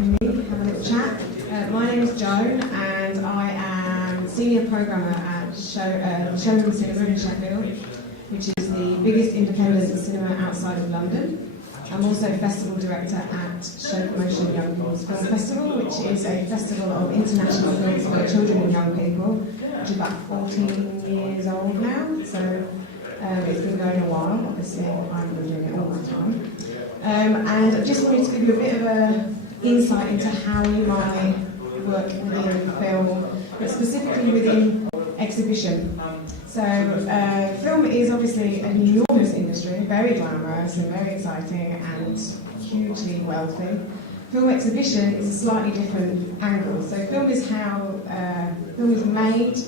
joining me, have a little chat. My name is Joan and I am Senior Programmer at Showroom Cinema in Sheffield, which is the biggest independent cinema outside of London. I'm also Festival Director at Show Promotion Young People's Film Festival, which is a festival of international films for children and young people, which is about 14 years old now, so it's been going a while. Obviously, I've been doing it all my time. And I just wanted to give you a bit of an insight into how you might work within film, but specifically within exhibition. So film is obviously an enormous industry, very glamorous and very exciting and hugely wealthy. Film exhibition is a slightly different angle. So film is how film is made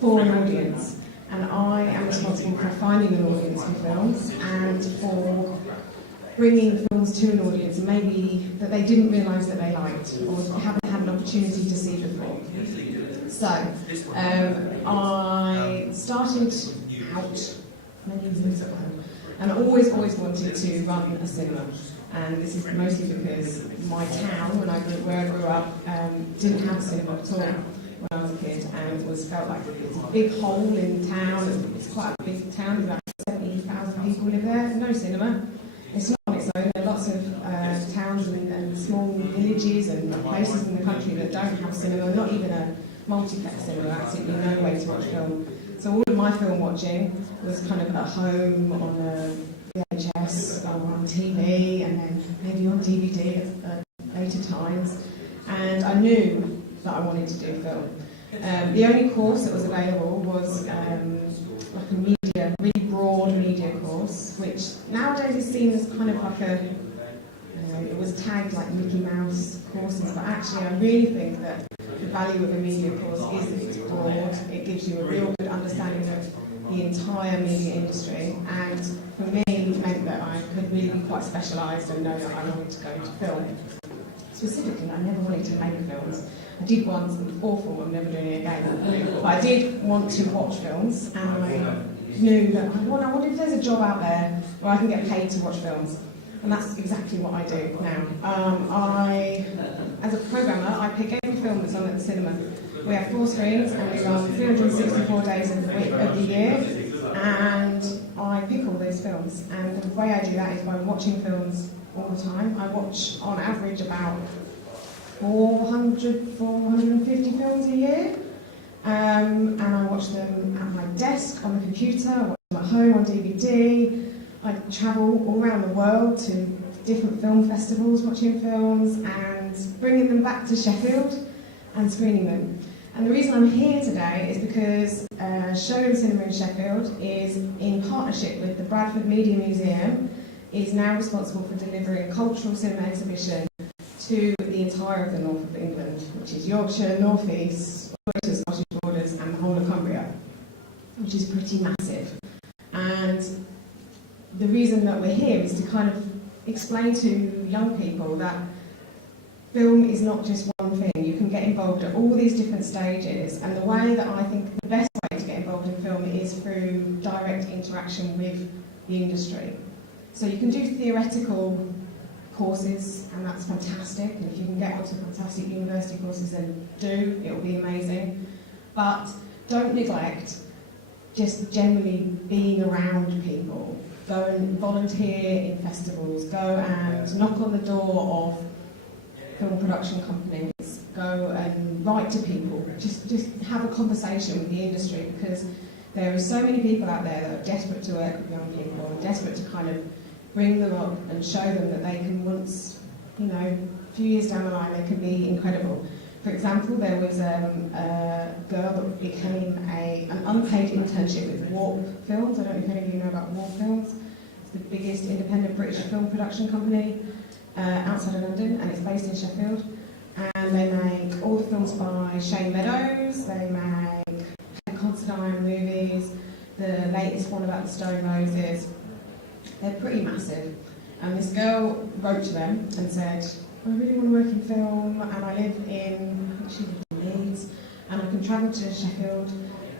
for an audience, and I am responsible for finding an audience for films and for bringing films to an audience maybe that they didn't realise that they liked or haven't had an opportunity to see before. So, I started out many years ago and I always wanted to run a cinema. And this is mostly because my town, where I grew up, didn't have a cinema at all when I was a kid, and felt like it's a big hole in town. It's quite a big town, about 70,000 people live there, no cinema. It's not on its own. There are lots of towns and small villages and places in the country that don't have cinema, not even a multiplex cinema, absolutely no way to watch film. So all of my film watching was kind of at home on a VHS or on TV and then maybe on DVD at later times. And I knew that I wanted to do film. The only course that was available was like a media, really broad media course, which nowadays is seen as kind of like it was tagged like Mickey Mouse courses, but actually I really think that the value of a media course is that it's broad. It gives you a real good understanding of the entire media industry, and for me it meant that I could really be quite specialised and know that I wanted to go into film. Specifically, I never wanted to make films. I did once, it was awful, I'm never doing it again. But I did want to watch films, and I knew that I wondered if there's a job out there where I can get paid to watch films. And that's exactly what I do now. As a programmer, I pick every film that's on at the cinema. We have 4 screens and we run 364 days of the year, and I pick all those films. And the way I do that is by watching films all the time. I watch on average about 450 films a year, and I watch them at my desk, on the computer, I watch them at home on DVD. I travel all around the world to different film festivals watching films and bringing them back to Sheffield and screening them. And the reason I'm here today is because Showroom Cinema in Sheffield is in partnership with the Bradford Media Museum, is now responsible for delivering a cultural cinema exhibition to the entire of the north of England, which is Yorkshire, North East, all the way to the Scottish borders and the whole of Cumbria, which is pretty massive. And the reason that we're here is to kind of explain to young people that film is not just one thing. You can get involved at all these different stages, and the way that I think the best way to get involved in film is through direct interaction with the industry. So you can do theoretical courses, and that's fantastic, and if you can get onto fantastic university courses, then do, it'll be amazing. But don't neglect just generally being around people. Go and volunteer in festivals, go and knock on the door of film production companies, go and write to people, just have a conversation with the industry, because there are so many people out there that are desperate to work with young people and desperate to kind of bring them up and show them that they can once, a few years down the line, they can be incredible. For example, there was a girl that became an unpaid internship with Warp Films. I don't know if any of you know about Warp Films. It's the biggest independent British film production company outside of London, and it's based in Sheffield. And they make all the films by Shane Meadows. They make Considine movies, the latest one about the Stone Roses. They're pretty massive. And this girl wrote to them and said, I really want to work in film, and I live in, I think she lived in Leeds, and I can travel to Sheffield,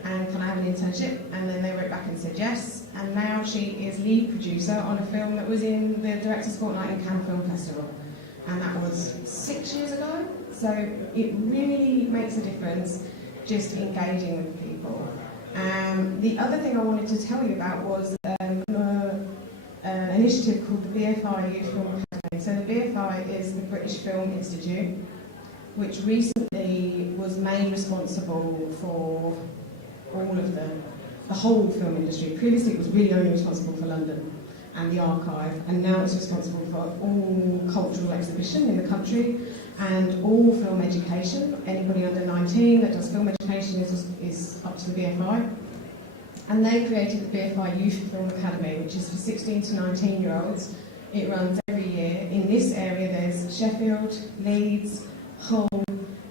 and can I have an internship? And then they wrote back and said yes, and now she is lead producer on a film that was in the Director's Fortnight in Cannes Film Festival. And that was 6 6 years ago. So it really makes a difference just engaging with people. The other thing I wanted to tell you about was an initiative called the BFI Youth Film Academy. So the BFI is the British Film Institute, which recently was made responsible for all of the whole film industry. Previously it was really only responsible for London and the archive, and now it's responsible for all cultural exhibition in the country and all film education. Anybody under 19 that does film education is up to the BFI. And they created the BFI Youth Film Academy, which is for 16 to 19-year-olds. It runs every year. In this area there's Sheffield, Leeds, Hull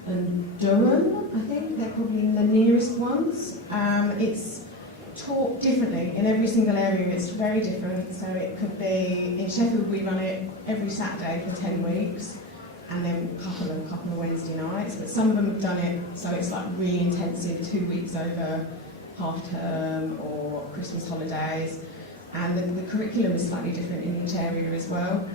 and Durham, I think. They're probably the nearest ones. It's taught differently in every single area. It's very different. So it could be, in Sheffield we run it every Saturday for 10 weeks and then a couple of Wednesday nights, but some of them have done it so it's like really intensive, 2 weeks over half term or Christmas holidays, and the curriculum is slightly different in each area as well.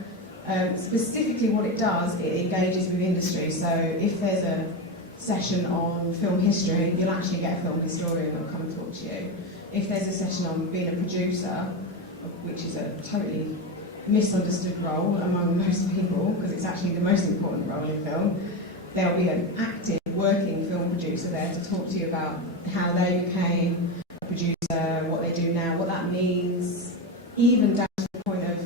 Specifically what it does, it engages with industry. So if there's a session on film history, you'll actually get a film historian that will come and talk to you. If there's a session on being a producer, which is a totally misunderstood role among most people, because it's actually the most important role in film, there'll be an active working film producer there to talk to you about how they became a producer, what they do now, what that means, even down to the point of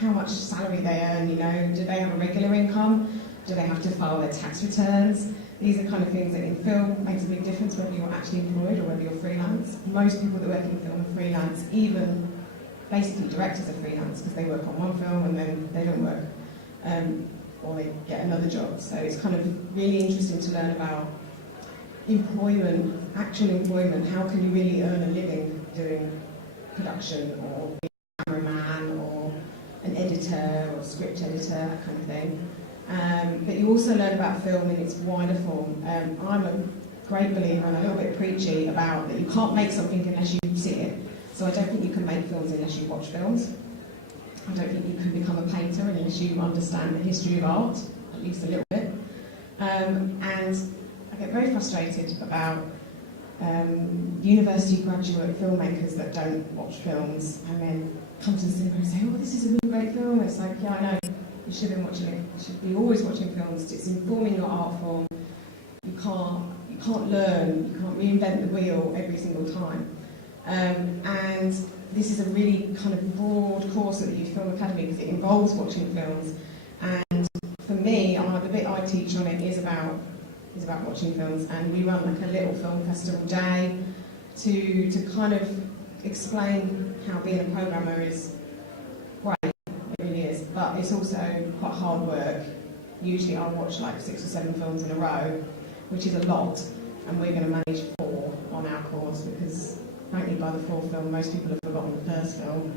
how much salary they earn, you know, do they have a regular income, do they have to file their tax returns. These are kind of things that in film makes a big difference whether you're actually employed or whether you're freelance. Most people that work in film are freelance, even basically directors are freelance because they work on one film and then they don't work, or they get another job. So it's kind of really interesting to learn about employment, actual employment. How can you really earn a living doing production or being a cameraman or an editor or script editor, that kind of thing. But you also learn about film in its wider form. I'm a great believer and a little bit preachy about that you can't make something unless you see it. So I don't think you can make films unless you watch films. I don't think you can become a painter unless you understand the history of art, at least a little bit. And I get very frustrated about university graduate filmmakers that don't watch films and then come to the cinema and say, oh, this is a really great film. It's like, yeah, I know, you should be watching it. You should be always watching films. It's informing your art form. You can't learn, you can't reinvent the wheel every single time. And this is a really kind of broad course at the Youth Film Academy because it involves watching films. And for me, the bit I teach on it is about watching films, and we run like a little film festival day to kind of explain how being a programmer is great. It really is, but it's also quite hard work. Usually I'll watch like 6 or 7 films in a row, which is a lot, and we're going to manage 4 on our course because frankly by the 4th film most people have forgotten the first film.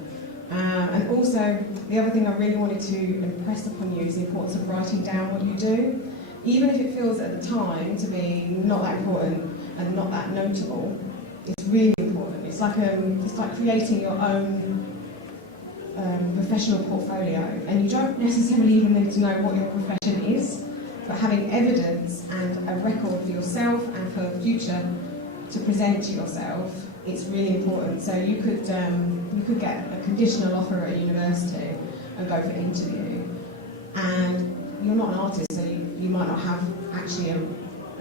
And also the other thing I really wanted to impress upon you is the importance of writing down what you do. Even if it feels at the time to be not that important and not that notable, it's really important. It's like creating your own professional portfolio, and you don't necessarily even need to know what your profession is, but having evidence and a record for yourself and for the future to present to yourself, it's really important. So you could get a conditional offer at a university and go for an interview, and you're not an artist, so you might not have actually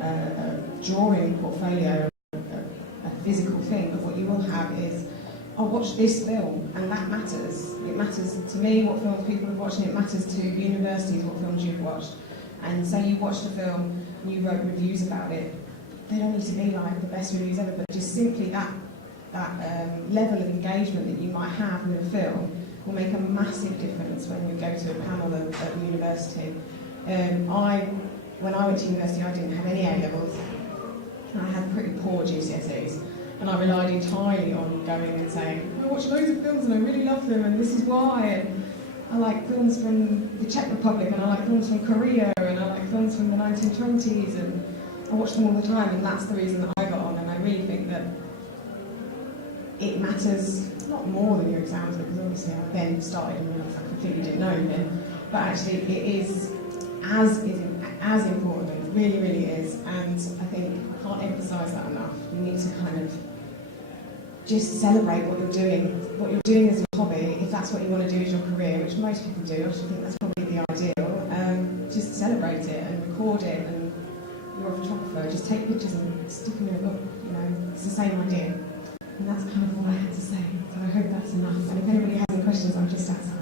a drawing portfolio, a physical thing, but what you will have is, I watched this film, and that matters. It matters to me what films people have watched, and it matters to universities what films you've watched. And say you watched a film and you wrote reviews about it, they don't need to be like the best reviews ever, but just simply that level of engagement that you might have with a film will make a massive difference when you go to a panel at university. When I went to university, I didn't have any A-levels. I had pretty poor GCSEs, and I relied entirely on going and saying, I watched loads of films and I really love them, and this is why. And I like films from the Czech Republic, and I like films from Korea, and I like films from the 1920s, and I watch them all the time, and that's the reason that I got on. And I really think that it matters not more than your exams, because obviously I then started and realised I completely didn't know anything, but actually it is as as important. It really, really is. And I think I can't emphasise that enough. You need to kind of just celebrate what you're doing as your hobby. If that's what you want to do as your career, which most people do, I think that's probably the ideal. Just celebrate it and record it. And you're a photographer, just take pictures and stick them in a book. You know, it's the same idea. And that's kind of all I had to say. So I hope that's enough. And if anybody has any questions, I'm just outside.